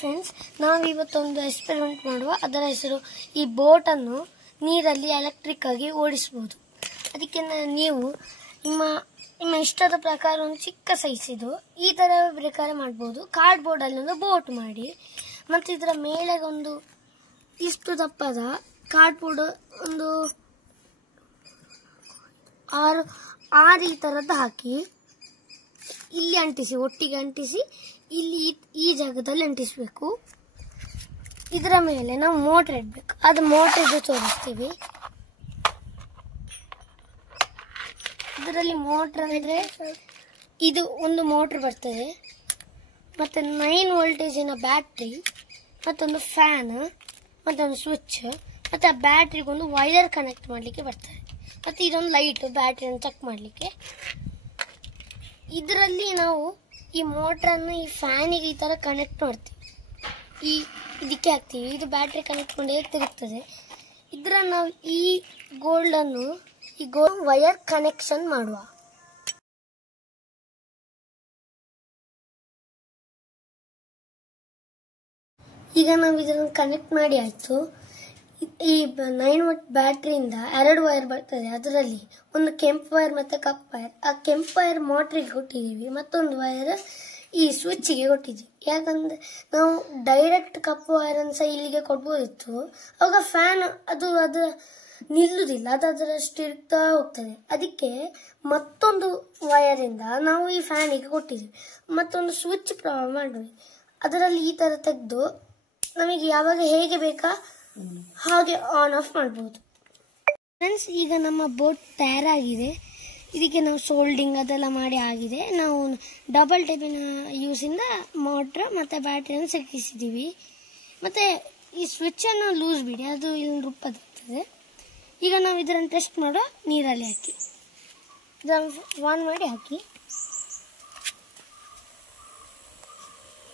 Friends, ನಾವು ಇವತ್ತೊಂದು experiment ಮಾಡುವ. ಅದರ ಹೆಸರು ಈ ಬೋಟ್ ಅನ್ನು ನೀರಲ್ಲಿ ಎಲೆಕ್ಟ್ರಿಕ್ ಆಗಿ ಓಡಿಸಬಹುದು. ಅದಕ್ಕೆ ನೀವು ನಿಮ್ಮ ಇಷ್ಟದ ಪ್ರಕಾರ ಒಂದು ಚಿಕ್ಕ ಸೈಜ್ ಇದು ಈ ತರ ಪ್ರಕಾರ ಮಾಡಬಹುದು. ಕಾರ್ಡ್ ಬೋರ್ಡ್ ಅಲ್ಲಿ ಒಂದು ಬೋಟ್ ಮಾಡಿ, ಮತ್ತೆ ಇದರ ಮೇಲೆ ಒಂದು ಇಷ್ಟು ದಪ್ಪದ ಕಾರ್ಡ್ ಬೋರ್ಡ್ ಒಂದು 6 ಈ ತರದ್ದು ಹಾಕಿ ಇಲ್ಲಿ ಅಂಟಿಸಿ, ಒಟ್ಟಿಗೆ ಅಂಟಿಸಿ ಇಲ್ಲಿ ಈ ಜಾಗದಲ್ಲಿ ಅಂಟಿಸಬೇಕು. ಇದರ ಮೇಲೆ ನಾವು ಮೋಟರ್ ಇಡಬೇಕು. ಅದು ಮೋಟರ್ ತೋರಿಸ್ತೀವಿ. ಇದರಲ್ಲಿ ಮೋಟರ್ ಅಂದ್ರೆ ಇದು ಒಂದು ಮೋಟರ್ ಬರ್ತದೆ, ಮತ್ತೆ 9 ವೋಲ್ಟೇಜಿನ ಬ್ಯಾಟ್ರಿ, ಮತ್ತೊಂದು ಫ್ಯಾನ್, ಮತ್ತೊಂದು ಸ್ವಿಚ್, ಮತ್ತೆ ಆ ಬ್ಯಾಟ್ರಿಗೆ ಒಂದು ವೈರ್ ಕನೆಕ್ಟ್ ಮಾಡಲಿಕ್ಕೆ ಬರ್ತದೆ. ಮತ್ತೆ ಇದೊಂದು ಲೈಟ್ ಬ್ಯಾಟ್ರಿಯನ್ನು ಚೆಕ್ ಮಾಡಲಿಕ್ಕೆ. ಇದರಲ್ಲಿ ನಾವು ಈ ಮೋಟರ್ ಅನ್ನು ಈ ಫ್ಯಾನಿಗೆ ಈ ತರ ಕನೆಕ್ಟ್ ಮಾಡ್ತೀವಿ, ಇದಕ್ಕೆ ಹಾಕ್ತೀವಿ. ಇದು ಬ್ಯಾಟ್ರಿ ಕನೆಕ್ಟ್ ಮಾಡಿ ತಿರುಗ್ತದೆ. ಇದರ ನಾವು ಈ ಗೋಲ್ಡ್ ವೈರ್ ಕನೆಕ್ಷನ್ ಮಾಡುವ. ಈಗ ನಾವು ಇದನ್ನು ಕನೆಕ್ಟ್ ಮಾಡಿ ಆಯ್ತು. ಈ 9 ವಾಟ್ ಬ್ಯಾಟ್ರಿಯಿಂದ 2 ವೈರ್ ಬರ್ತದೆ. ಅದರಲ್ಲಿ ಒಂದು ಕೆಂಪು ವೈರ್ ಮತ್ತೆ ಕಪ್ಪು ವೈರ್. ಆ ಕೆಂಪು ವೈರ್ ಮೋಟ್ರಿಗೆ ಕೊಟ್ಟಿದ್ದೀವಿ, ಮತ್ತೊಂದು ವೈರ್ ಈ ಸ್ವಿಚ್ಗೆ ಕೊಟ್ಟಿದ್ದೀವಿ. ಯಾಕಂದ್ರೆ ನಾವು ಡೈರೆಕ್ಟ್ ಕಪ್ಪು ವೈರ್ ಅನ್ನು ಸಹ ಇಲ್ಲಿಗೆ ಕೊಡ್ಬೋದಿತ್ತು. ಅವಾಗ ಫ್ಯಾನ್ ಅದು ನಿಲ್ಲುವುದಿಲ್ಲ, ಅದು ಅದರಷ್ಟು ಇರ್ತಾ ಹೋಗ್ತದೆ. ಅದಕ್ಕೆ ಮತ್ತೊಂದು ವೈರ್ ಇಂದ ನಾವು ಈ ಫ್ಯಾನಿಗೆ ಕೊಟ್ಟಿದ್ದೀವಿ. ಮತ್ತೊಂದು ಸ್ವಿಚ್ ಮಾಡಿದ್ವಿ. ಅದರಲ್ಲಿ ಈ ತರ ತೆಗೆದು ನಮಗೆ ಯಾವಾಗ ಹೇಗೆ ಬೇಕಾ ಹಾಗೆ ಆನ್ ಆಫ್ ಮಾಡಬಹುದು. ಫ್ರೆಂಡ್ಸ್, ಈಗ ನಮ್ಮ ಬೋಟ್ ತಯಾರಾಗಿದೆ. ಇದಕ್ಕೆ ನಾವು ಸೋಲ್ಡಿಂಗ್ ಅದೆಲ್ಲ ಮಾಡಿ ಆಗಿದೆ. ನಾವು ಡಬಲ್ ಟೇಪಿನ ಯೂಸಿಂದ ಮೋಟ್ರ್ ಮತ್ತೆ ಬ್ಯಾಟ್ರಿಯನ್ನು ಸಿಕ್ಕಿಸಿದ್ದೀವಿ. ಮತ್ತೆ ಈ ಸ್ವಿಚ್ ಅನ್ನು ಲೂಸ್ ಬಿಡಿ, ಅದು ಇಲ್ಲಿ ರೂಪದಾಗ್ತದೆ. ಈಗ ನಾವು ಇದನ್ನು ಟೆಸ್ಟ್ ಮಾಡೋ. ನೀರಲ್ಲಿ ಹಾಕಿ ಇದನ್ನು ಆನ್ ಮಾಡಿ ಹಾಕಿ.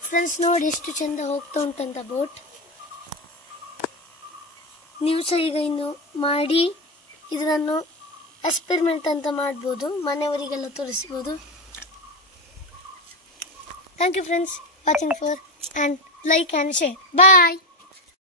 ಫ್ರೆಂಡ್ಸ್, ನೋಡಿ ಎಷ್ಟು ಚಂದ ಹೋಗ್ತಾ ಉಂಟಂತ ಬೋಟ್. ನೀವು ಸಹ ಈಗ ಇನ್ನು ಮಾಡಿ ಇದನ್ನು ಎಕ್ಸ್ಪೆರಿಮೆಂಟ್ ಅಂತ ಮಾಡ್ಬೋದು, ಮನೆಯವರಿಗೆಲ್ಲ ತೋರಿಸ್ಬೋದು. Thank you friends, watching for and like and share. Bye.